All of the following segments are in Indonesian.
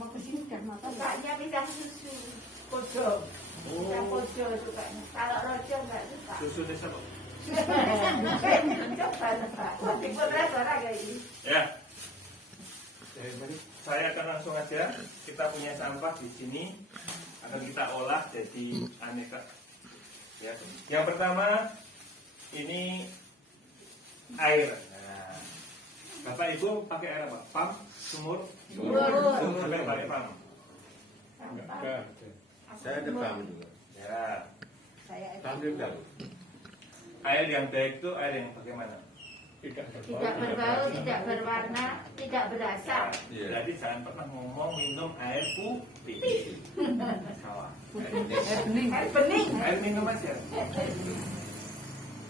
Mau kesini kan makan. Sukanya pisang susu. Podo. Pisang podo sukanya. Kalau rojo nggak suka. Susunya sama. Coba Pak. Tipe restoran kayak ini. Ya. Saya akan langsung aja. Kita punya sampah di sini akan kita olah jadi aneka. Ya. Yang pertama ini air. Nah, Bapak Ibu pakai air apa? Pump, sumur, sampai pakai pump. Sampah. Saya ada pam juga. Ya. Saya Tampil dong. Air yang baik itu air yang bagaimana? Tidak berbau, tidak berwarna, tidak berasa. Iya. Jadi jangan pernah ngomong minum air putih. Salah. Air bening. Air minum aja.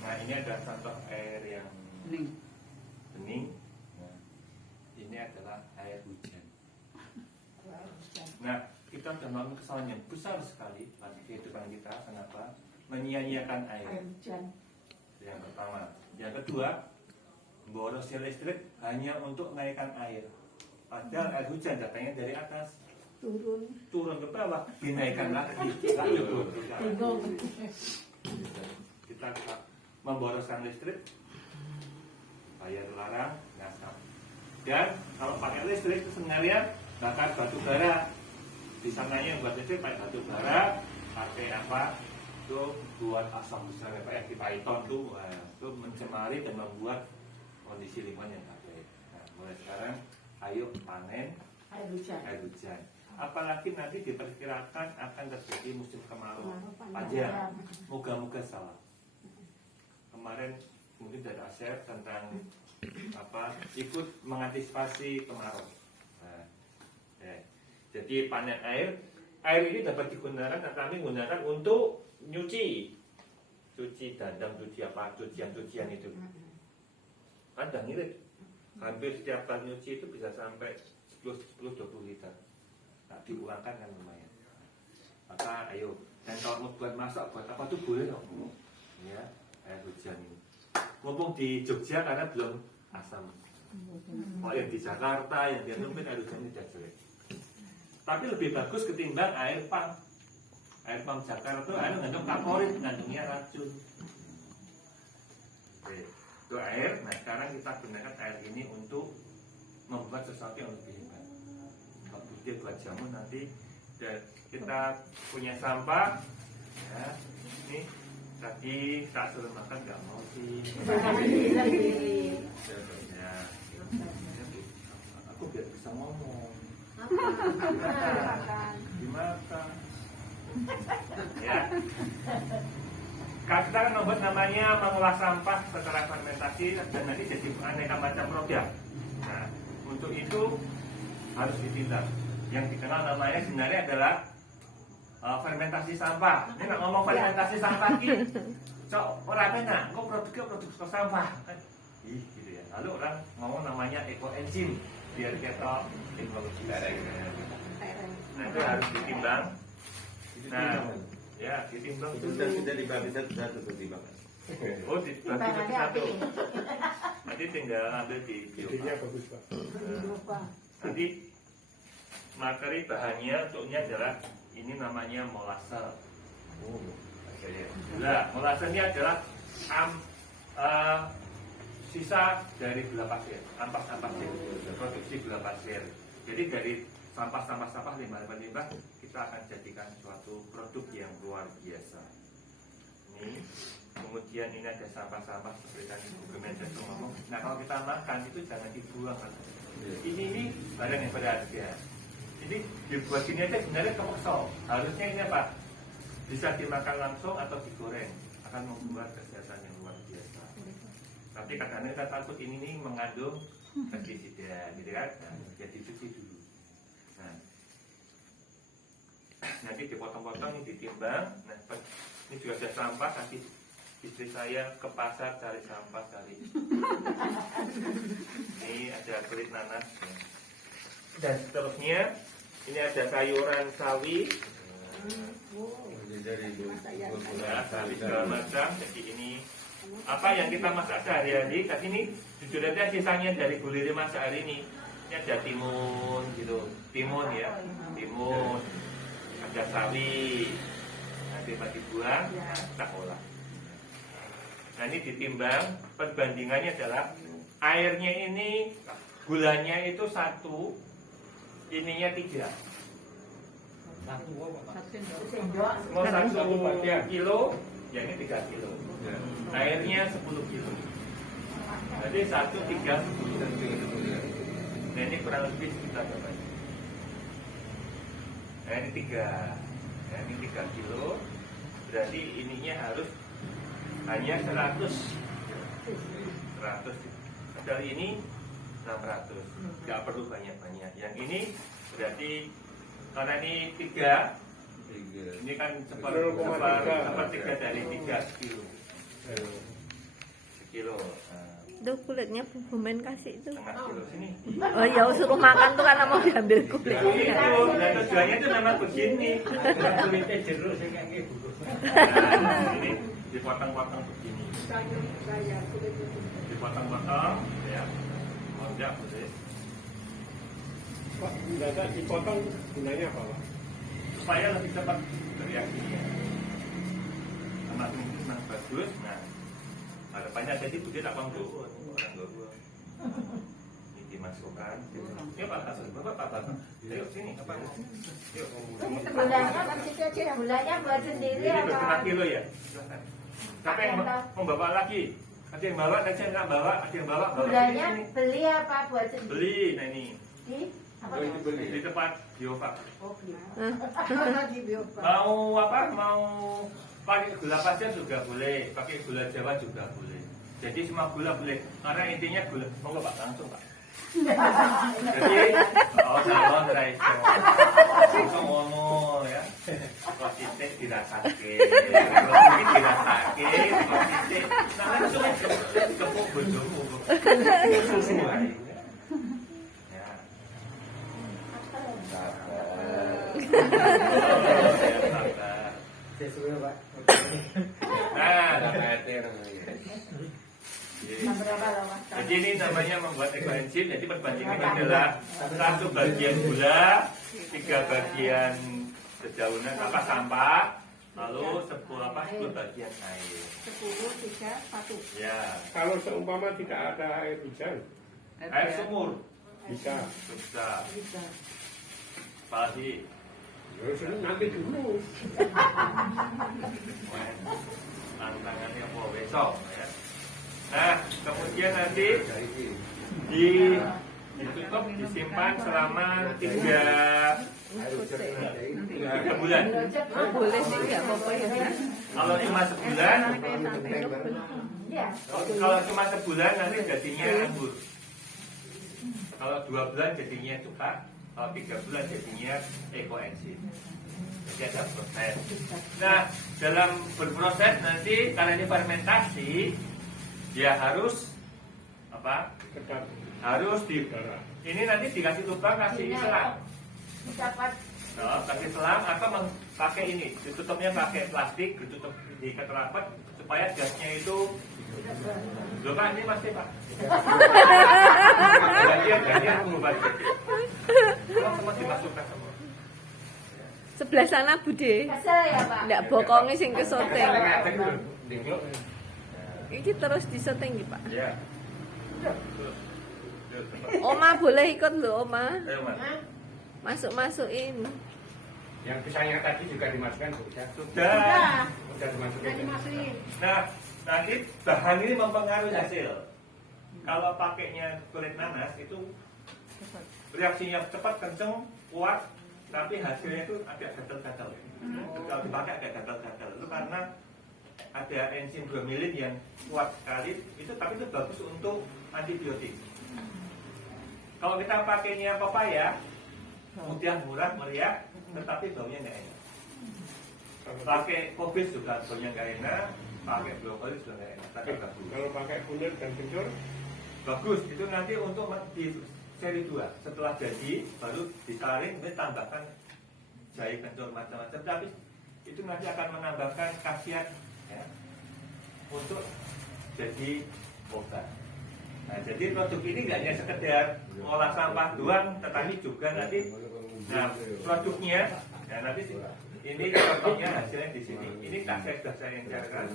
Nah ini ada contoh air yang bening. Nah, ini adalah air hujan. Nah kita sudah melakukan kesalahan yang besar sekali dalam kehidupan kita. Kenapa? Menyia-nyiakan air. hujan. Yang pertama. Yang kedua, boros listrik hanya untuk menaikkan air. Padahal air hujan datangnya dari atas, turun ke bawah, dinaikkan lagi. Kita memboroskan listrik, bayar larang, ngasap. Dan kalau pakai listrik itu sebenarnya bakar batu bara. Di sananya yang buat listrik pakai batu bara, pakai apa? Itu buat asam besar apa ya, di Python tuh, itu mencemari dan membuat kondisi lingkungan yang tak baik. Nah, mulai sekarang ayo panen Air hujan. air hujan. Apalagi nanti diperkirakan akan terjadi musim kemarau panjang. Moga-moga salah. Kemarin mungkin dari Asep tentang apa ikut mengantisipasi kemarau. Nah, ya. Jadi panen air ini dapat digunakan, kami gunakan untuk nyuci dandang, cucian itu. Kan udah ngirit. Hampir setiap kali nyuci itu bisa sampai 10-20 liter. Nah, diulangkan kan lumayan. Maka ayo, dan kalau mau buat masak buat apa tuh boleh dong. Ya, air hujan ini. Mumpung di Jogja karena belum asam. Kalau yang di Jakarta, yang di mungkin air hujan ini tidak jelek. Tapi lebih bagus ketimbang air pump. Air pump Jakarta itu air mengandung kaporit, mengandungnya racun. Oke, itu air. Nah sekarang kita gunakan air ini untuk membuat sesuatu yang lebih hebat. Kalau dia buat jamu nanti, dan kita punya sampah. Ya, ini tadi tak suruh makan nggak mau sih. Ya, aku biar bisa ngomong. Dimakan. Ya. Kita akan membuat namanya mengolah sampah secara fermentasi dan nanti jadi aneka macam produk. Nah, untuk itu harus ditindak. Yang dikenal namanya sebenarnya adalah fermentasi sampah. Ini nggak ngomong fermentasi sampah ini, cok orang enak, kok produk sampah. Ih, gitu ya. Lalu orang ngomong namanya ekoenzim biar kita teknologi. Nah, itu harus ditimbang. Nah, ya ditimbang Itu dulu. sudah dibagi satu pertimbangan. Oh, dibagi satu-satu. Nanti tinggal ambil di Idenya bagus Pak. Nanti materi bahannya untuknya adalah ini namanya molase. Oh, Nah, molase ini adalah sisa dari gula pasir, ampas pasir, produksi gula pasir. Jadi dari sampah limbah kita akan jadikan suatu produk yang luar biasa. Ini, kemudian ini ada sampah-sampah seperti tadi Bu Manajer ngomong. Nah kalau kita makan itu jangan dibuang kan. Ini barang yang berharga. Jadi dibuat ini aja sebenarnya kosong. Harusnya ini apa? Bisa dimakan langsung atau digoreng. Akan membuat kesehatan yang luar biasa. Tapi kadang-kadang kita takut ini nih mengandung pestisida, gitu kan? Nah, jadi cuci dulu. Nah, nanti dipotong-potong, ini ditimbang. Nah, ini juga ada sampah. Nanti istri saya ke pasar cari sampah, cari. Ini ada kulit nanas. Dan seterusnya, ini ada sayuran sawi. dari Ya, sawi segala macam. Jadi ini apa yang kita masak sehari-hari. Kasih ini jujur aja sisanya dari gulir masak hari ini. Ini ada timun gitu. timun ya, timun, ada sawi, nanti pas dibuang, kita olah. Nah ini ditimbang, perbandingannya adalah airnya ini, gulanya itu 1, ininya 3. Mau 1 kilo, ya ini 3 kilo. Airnya 10 kilo. Jadi 1, 3, 10. Nah ini kurang lebih sekitar berapa? Nah ini 3. Nah ini 3 kilo. Berarti ininya harus hanya 100. Padahal ini 600. Nggak perlu banyak-banyak. Yang ini berarti karena ini 3. Ini kan sepertiga dari 3 kilo. Sekilo. Itu kulitnya Bu Men kasih itu. Setengah kilo sini. Oh ya suruh makan tuh karena mau diambil kulit. Itu, dan tujuannya itu memang begini. Kulitnya jeruk sih kayak gitu. Nah, ini dipotong-potong begini. Dipotong-potong, ya. Oh enggak, boleh. Pak, mendadak dipotong gunanya apa, Pak? Supaya lebih cepat bereaksinya. Semakin memang bagus, nah harapannya jadi begitu apa enggak orang gue ini dimasukkan. Yuk Pak Hasan, Bapak. Yuk sini apa? Yuk. Gulanya maksudnya sih gulanya buat sendiri Ini apa? berapa kilo ya? Silahkan. Siapa yang mau bawa lagi? Ada yang bawa, ada yang nggak bawa, ada yang bawa. Gulanya beli apa buat sendiri? Beli, nah ini Di apa? di tempat Biopak. Oh, beli. Di Biopak. Mau apa? Mau pakai gula pasir juga boleh, pakai gula Jawa juga boleh. Jadi semua gula boleh, karena intinya gula. Mau nggak Pak? Langsung Pak. Jadi, salon guys, langsung ngomong ya. Kok titik dirasake, kalau mungkin dirasake, kok titik. Nah langsung kepuk bojomu. Sesuai. Ya. Sesuai, Pak. Nah, Berapa lama? jadi ini namanya membuat ekoenzim. Jadi perbandingannya adalah 1 bagian gula, 3 bagian dedaunan apa sampah, lalu 10 bagian air. 10, 3, 1. Ya, Kalau seumpama tidak ada air hujan, air sumur bisa. bisa. Apalagi Ya, sini nanti dulu. tantangannya apa besok ya. Nah, kemudian nanti ditutup, disimpan selama 3 bulan. Boleh sih nggak apa-apa ya. Kalau cuma sebulan, Iya. kalau cuma sebulan nanti jadinya anggur. Kalau 2 bulan jadinya coklat, kalau 3 bulan jadinya ekoenzim. Jadi ada proses. Nah, dalam berproses nanti karena ini fermentasi, dia harus apa? Dekat Harus di darah. ini nanti dikasih lubang, kasih selang. Dapat Nah, kasih selang atau pakai ini, ditutupnya pakai plastik, ditutup diikat rapat supaya gasnya itu. Loh Pak, ini masih Pak. Gantian mengubah sedikit. Semua dimasukkan semua. Sebelah sana Bude. kesel ya Pak? Ndak bokonge sing kesoteng. Iki terus disetting iki, Pak. Ya. Oma boleh ikut lho, Oma. Ayo Mas. Hah? Masuk-masukin. Yang pisangnya tadi juga dimasukkan, Bu. Ya? Sudah. Sudah dimasukin. Jadi masukin. Nah, nanti bahan ini mempengaruhi hasil. Kalau pakainya kulit nanas itu reaksinya cepat, kenceng, kuat, tapi hasilnya itu agak gatal-gatal. Kalau dipakai agak gatal-gatal itu karena ada enzim bromelain yang kuat sekali itu, tapi itu bagus untuk antibiotik. Kalau kita pakainya pepaya, mudah, murah, meriah, tetapi baunya nggak enak. Pakai kobis juga baunya nggak enak, pakai brokoli juga nggak enak, tapi bagus. Kalau pakai kunir dan kencur, Bagus, itu nanti untuk di seri 2 setelah jadi baru ditarik, kemudian tambahkan jahe, kencur, macam-macam. Tapi itu nanti akan menambahkan khasiat ya, untuk jadi obat. Nah, jadi produk ini nggak hanya sekedar ngolah sampah doang, tetapi juga nanti Nah, produknya, ya nanti ini contohnya hasilnya di sini. Ini sudah saya encerkan.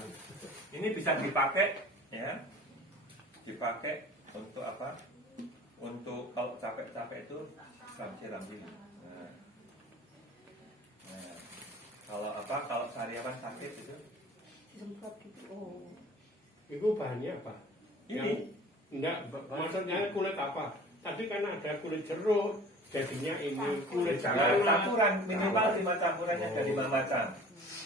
Ini bisa dipakai, ya, dipakai untuk apa? Untuk kalau capek-capek itu siram-siram. Nah, kalau apa? Kalau sariawan sakit itu Semprot gitu. Oh. Itu bahannya apa? ini. Enggak, maksudnya kulit apa? Tadi kan ada kulit jeruk, jadinya ini kulit Nah, jangan. campuran minimal 5 campurannya dari 5 macam.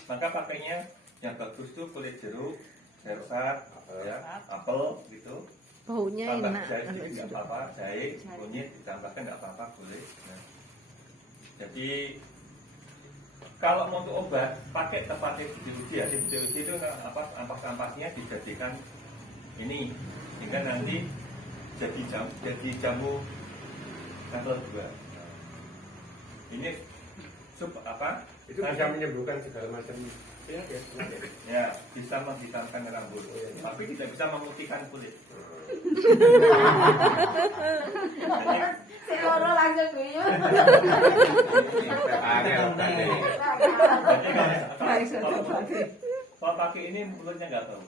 Maka pakainya yang bagus tuh kulit jeruk, sersat, ya, apel gitu. Baunya Tambah enak. jahe kalau sedikit nggak sudah. apa-apa, jahe, kunyit ditambahkan nggak apa-apa boleh. Nah, jadi kalau mau untuk obat pakai tempat diuji ya, diuji itu apa ampas-ampasnya dijadikan ini sehingga nanti jadi jamu level 2. Ini sup apa? Itu bisa menyembuhkan segala macam penyakit. Ya, bisa menghitamkan rambut, tapi tidak bisa memutihkan kulit. Si Loro langsung guyu. Jadi kalau pakai ini mulutnya nggak bau.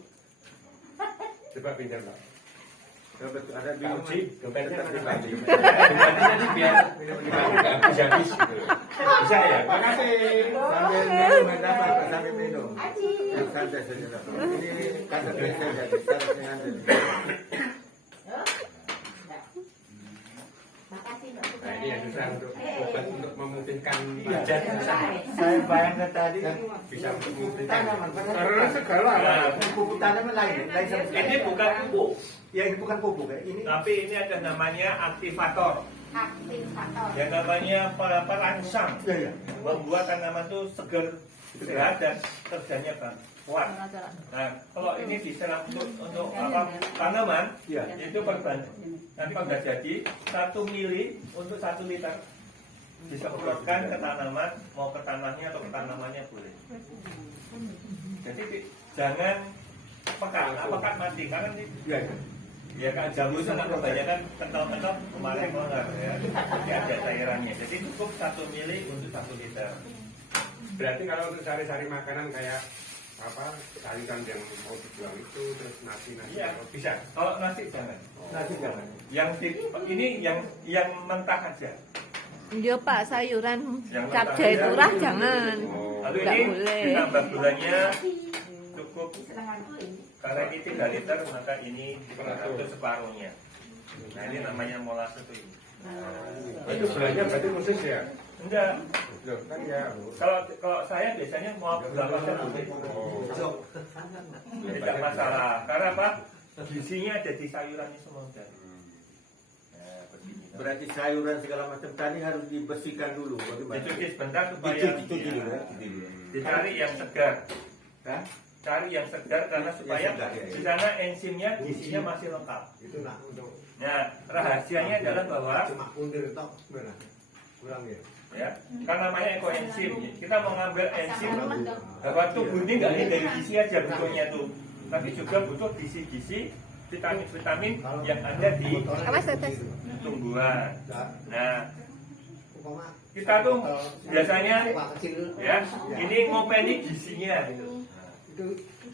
Coba pinjam Pak. Ada Pak Uji, dompetnya mana Pak Uji? Dompetnya nanti biar Nggak habis-habis gitu. Bisa ya? Makasih. Sambil minum, sambil minum. Aji. Yang santai saja. Ini kata biasa jadi santai aja. Makasih Mbak. Nah ini yang susah untuk obat untuk memutihkan Iya. wajah. Saya bayangkan tadi Bisa memutihkan. tanaman, Karena segala pupuk tanaman lain sama sekali. ini bukan pupuk, Ya ini bukan pupuk ya, ini tapi ini ada namanya aktivator. Aktivator. Yang namanya perangsang, ya ya. membuat tanaman itu segar, sehat dan kerjanya kuat. Nah, kalau ini disiram untuk apa tanaman, Iya. itu nanti kalau sudah jadi 1 mili untuk 1 liter disemprotkan ke tanaman, mau ke tanahnya atau ke tanamannya boleh. Jadi jangan pekat mati karena ini Ya, ya. ya kan jamu itu kan kebanyakan kental-kental kemarin melongar ya. Jadi ada cairannya. Jadi cukup 1 mili untuk 1 liter. berarti kalau untuk sari-sari makanan kayak apa sayuran yang mau dijual itu terus nasi Iya. bisa. Kalau nasi jangan. Nasi jangan. Ini yang mentah aja. Iya Pak, sayuran Yang capcay mentah turah aja. jangan. Lalu Nggak ini boleh. ditambah gulanya cukup Senanganku ini. karena ini 3 liter maka ini diperlukan separuhnya. Nah ini namanya molasses itu. Itu belanja berarti khusus ya. Enggak. Loh, kan ya. Kalau saya biasanya mau berapa boleh. Oh. Tidak masalah. Karena apa? Gizinya ada di sayurannya semua. Nah, begini. Berarti sayuran segala macam tadi harus dibersihkan dulu. Bagaimana? Dicuci sebentar supaya Dicuci dulu ya. dicari yang segar. Hah? Cari yang segar karena supaya segar, ya, ya. di sana enzimnya gizinya masih lengkap. Itu nak untuk Nah, rahasianya adalah bahwa cuma kuntir tok benar. Kurang ya. ya, kan namanya ekoenzim. Kita mau ngambil enzim bahwa tubuh ini nggak hanya dari gizi aja butuhnya tuh, tapi juga butuh gizi-gizi, vitamin-vitamin yang ada di Awas tetes. tumbuhan. Nah, Umpama kita tuh biasanya kecil ya, ini ngopeni gizinya gitu. itu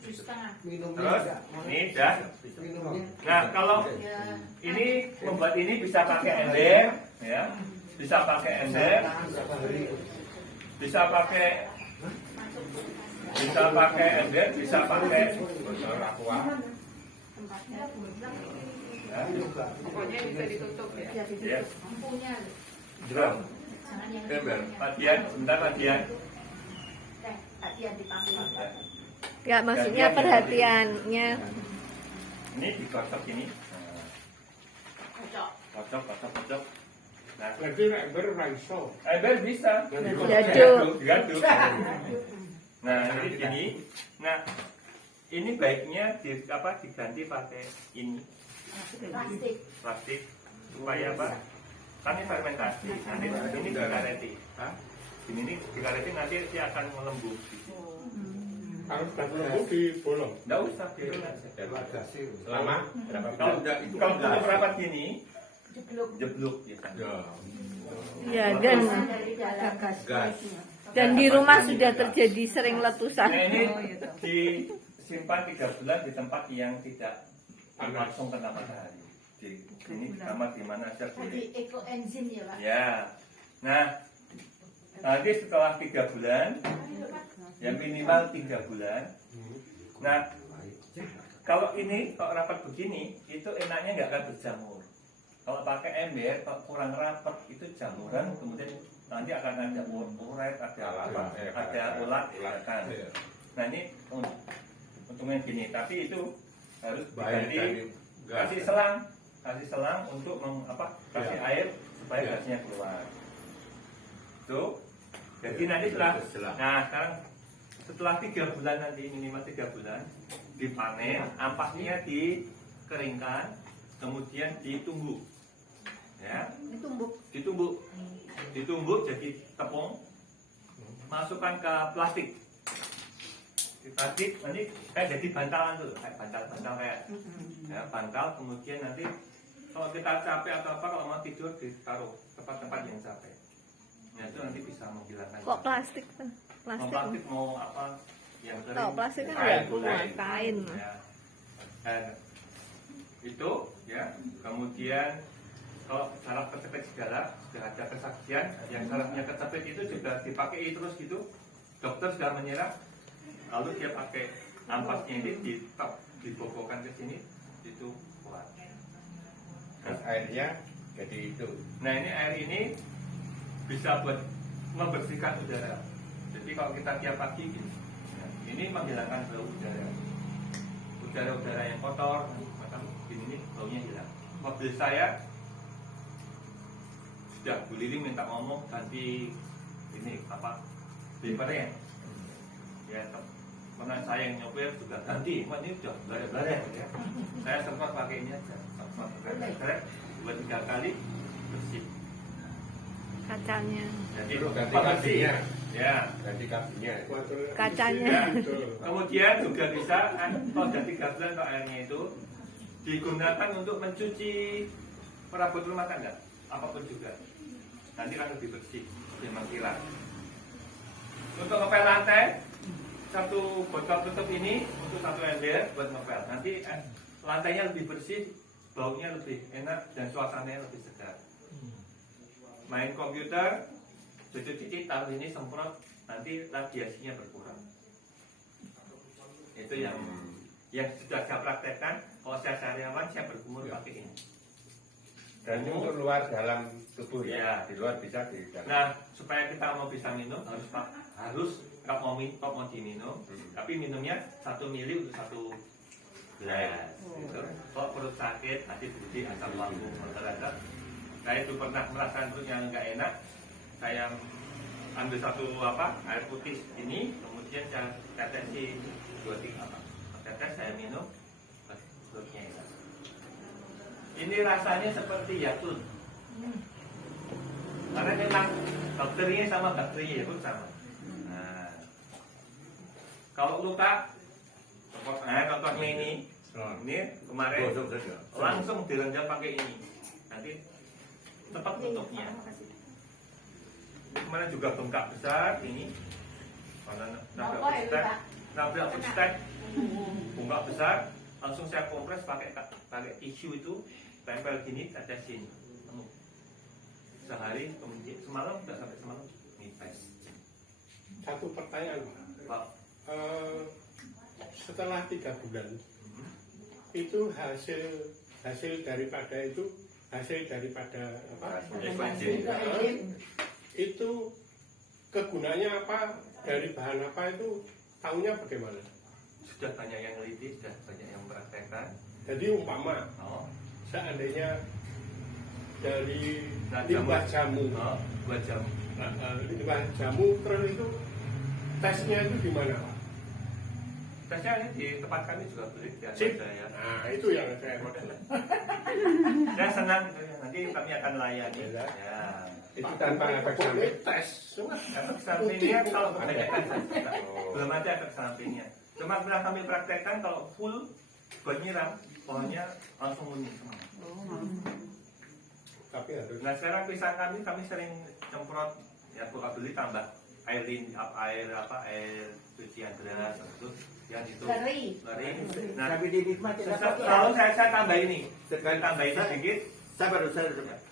7,5. minumnya Terus enggak. ini dah. Minumnya Nah, kalau Ya. ini membuat ini bisa pakai ember, ya, bisa pakai ember, berapa hari? bisa pakai ember, bisa pakai Botol aqua. Tempatnya ya, Pokoknya bisa ditutup ya. ya ya, lampunya. drum, Jangan yang ember. lampunya. Matian, sebentar Matian. Hati-hati dipanggil. Ya maksudnya perhatiannya. Ini dikocok ini, Cocok. kocok. Nah, Berarti nek berraiso. ember bisa. Diaduk. Diaduk. Nah, ini gini. Nah, ini baiknya diganti pakai ini Plastik. plastik supaya apa? Kan ini fermentasi. Nanti ini dikareti. Ini dikareti nanti dia akan melembut. Harus sudah melembut di bolong. Nggak usah biarin aja. Selama berapa Kalau bulan? untuk rapat gini, Jeblok. jeblok ya kan. Ya. Ya dan Dari ada Gas. Dan di rumah sudah terjadi sering letusan. Nah ini disimpan 3 bulan di tempat yang tidak langsung kena matahari. Ini di kamar di mana aja boleh. Jadi eco enzim ya Pak. Ya. Nah, nanti setelah 3 bulan, ya minimal 3 bulan. Nah, kalau rapat begini, itu enaknya nggak akan berjamur. Kalau pakai ember, kalau kurang rapat itu jamuran, kemudian nanti akan ada uret, ada ulat, kan. Nah ini untungnya gini, tapi itu harus diganti kasih selang untuk kasih air supaya gasnya keluar. Tuh, jadi nanti setelah 3 bulan nanti minimal 3 bulan dipanen, ampasnya dikeringkan, kemudian ditumbuk. Ya, ditumbuk jadi tepung, masukkan ke plastik. Di plastik nanti kayak jadi bantalan tuh, kayak bantal kayak ya, bantal. Kemudian nanti kalau kita capek atau apa, kalau mau tidur ditaruh tempat-tempat yang capek. Nah itu nanti bisa menghilangkan. Kok plastik tuh? Plastik mau apa yang kering? Kalau plastik kan kain, nggak keluar kain. Ya. Dan itu ya, kemudian kalau saraf kecepit segala sudah ada kesaksian, yang sarafnya kecepit itu juga dipakai terus gitu, dokter sudah menyerap, lalu dia pakai ampasnya ini dibobokkan ke sini, itu kuat. Terus airnya jadi itu. Nah ini air ini bisa buat membersihkan udara. Jadi kalau kita tiap pagi gini, ini menghilangkan bau udara yang kotor, macam ini baunya hilang. Mobil saya sudah Bu Lili minta ngomong ganti ini bumpernya. Ya, pernah saya yang nyopir juga ganti, ini sudah bare-bare ya. Saya sempat pakai ini aja, sempat pakai 2-3 kali bersih. Kacanya. Jadi Ganti bersih. kabinnya. Ya. Ganti kabinnya. Kacanya. Ya. Kemudian juga bisa kalau sudah 3 bulan kalau airnya itu digunakan untuk mencuci perabot rumah tangga, apapun juga. Nanti akan lebih bersih, lebih mengkilat. Untuk ngepel lantai, 1 botol tutup ini untuk 1 ember buat ngepel. Nanti lantainya lebih bersih, baunya lebih enak dan suasananya lebih segar. Main komputer, cuci titik, taruh ini semprot, nanti radiasinya berkurang. Itu yang sudah saya praktekkan. Kalau saya sariawan, saya berkumur pakai ini. Dan ini untuk luar dalam tubuh ya. Ya. Di luar bisa di dalam. Nah, supaya kita mau bisa minum harus kalau mau diminum, tapi minumnya 1 mili untuk 1 gelas. Gitu. Kalau perut sakit, nanti berhenti asam lambung rata-rata. Saya itu pernah merasakan perut yang nggak enak. Saya ambil 1 air putih ini, kemudian saya tetesi 2-3 tetes, saya minum, perutnya enak. Ini rasanya seperti Yakult. Karena memang bakterinya sama bakteri Yakult sama. Nah, kalau luka, contohnya ini kemarin langsung direndam pakai ini. Nanti tempat tutupnya. Kemarin juga bengkak besar ini. Karena nabrak footstep, bengkak besar, langsung saya kompres pakai tisu itu. Tempel gini, tetesin. Sehari, kemudian semalam, tidak sampai semalam, nipes. Satu pertanyaan Pak. Setelah 3 bulan, itu hasil daripada itu kegunaannya apa, dari bahan apa itu, tahunya bagaimana? Sudah banyak yang teliti, sudah banyak yang mempraktekkan. Jadi umpama seandainya dari limbah jamu, buat jamu. Limbah jamu terus itu tesnya itu di mana Pak? Tesnya ini di tempat kami juga beli di Sip. saya. Nah itu yang saya mau. Saya senang itu ya. Nanti kami akan layani. Ya. Ya. Itu tanpa efek samping. Tes. Efek sampingnya kalau kebanyakan belum ada efek sampingnya. Cuma pernah kami praktekkan kalau full buat nyiram, pohonnya langsung kuning semua. Tapi harus Nah sekarang pisang kami sering semprot ya buka beli tambah air cucian gelas terus yang itu Ngeri. ngeri. Nah, Tapi dinikmati kalau saya tambah ini, sekali tambah ini sedikit. Sabar,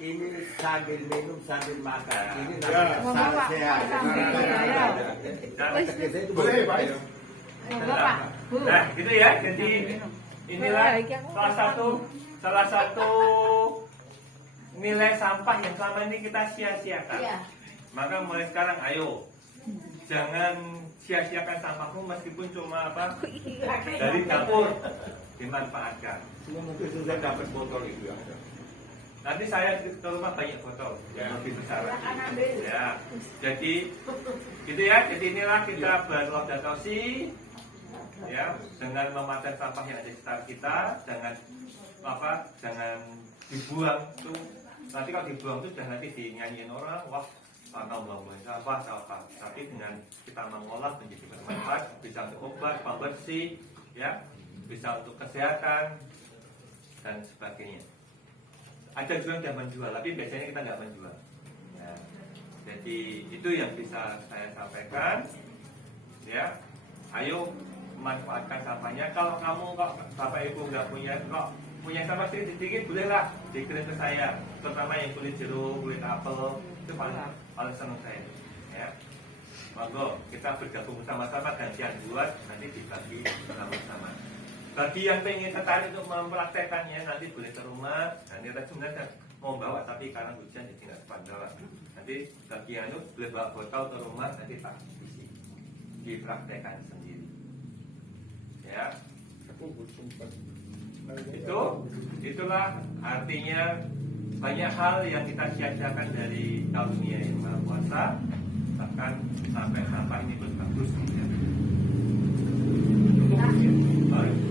ini sambil minum sambil makan. Ini Ya. namanya sangat sehat. Boleh, Pak. Bapak. Nah, gitu ya. Jadi inilah salah satu nilai sampah yang selama ini kita sia-siakan. Iya. Maka mulai sekarang ayo jangan sia-siakan sampahmu meskipun cuma dari dapur dimanfaatkan. Semua mungkin sudah dapat botol itu ya. Nanti saya ke rumah banyak botol yang lebih besar lagi. Ya, jadi gitu ya. Jadi inilah kita berlokasi ya dengan memakai sampah yang ada di sekitar kita. Jangan dibuang itu. Nanti kalau dibuang itu jangan nanti dinyanyiin orang, wah atau buang-buang sampah atau apa. Tapi dengan kita mengolah menjadi bermanfaat, bisa untuk obat, pembersih, ya, bisa untuk kesehatan dan sebagainya. Ada juga yang menjual, tapi biasanya kita nggak menjual. Ya. Jadi itu yang bisa saya sampaikan. Ya, ayo manfaatkan sampahnya. Kalau kamu kok bapak ibu nggak punya, kok punya sampah sedikit bolehlah dikirim ke saya. Terutama yang kulit jeruk, kulit apel, itu paling senang saya. Ya, monggo kita bergabung sama-sama gantian buat nanti dibagi bersama-sama. Bagi yang pengen tertarik untuk mempraktekannya nanti boleh ke rumah. Nah, ini sebenarnya mau bawa tapi karena hujan jadi nggak sempat bawa. Nanti bagi yang itu boleh bawa botol ke rumah nanti tak isi dipraktekan sendiri. Ya, itulah artinya banyak hal yang kita sia-siakan dari tahun dunia yang Maha Kuasa.